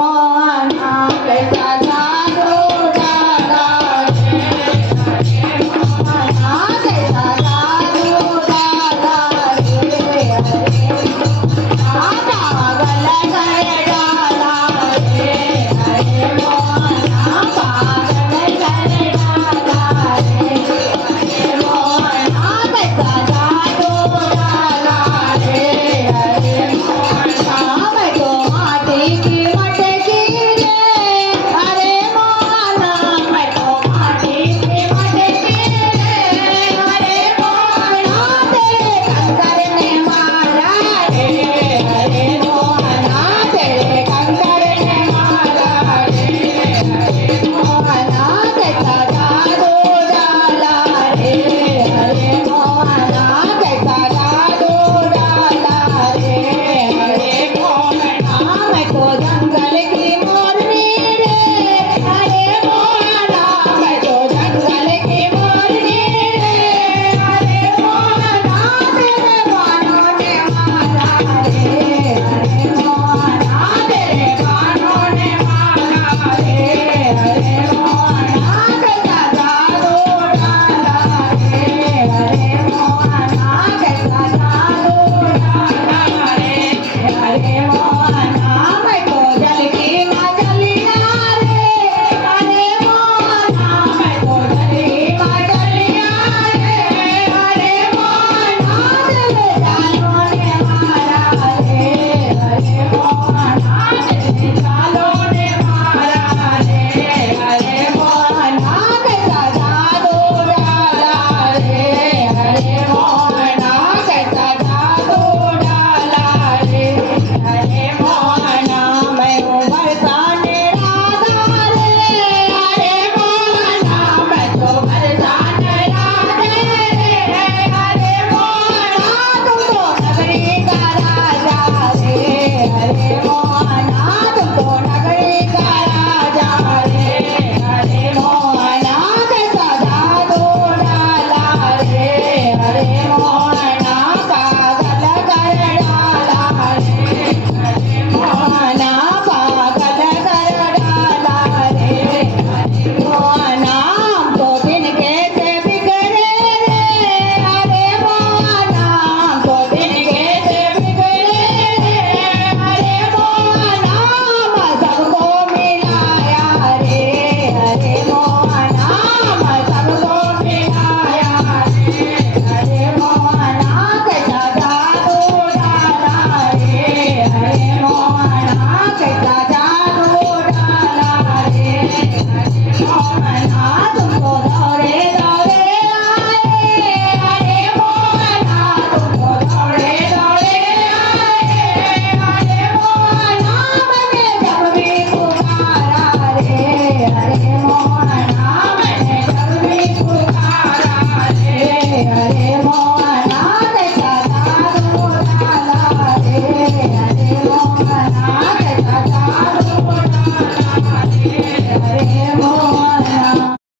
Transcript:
मोहना कैसा जादू डाला रे हरे मोहना कैसा जादू डाला रे हरे पागल कर डाला रे हरे मोहना पागल कर डाला रे हरे मोहना कैसा जादू डाला रे हरे मोहना मैं तो माटी की मटकी रे हरे मोहना मैं तो माटी की मटकी रे हरे मोहना तेरे कंकर ने मारा रे हरे मोहना तेरे कंकर ने मारा रे हरे मोहना कैसा जादू डाला रे हरे मोहना कैसा जादू डाला रे हरे मोहना मैं तो जंगल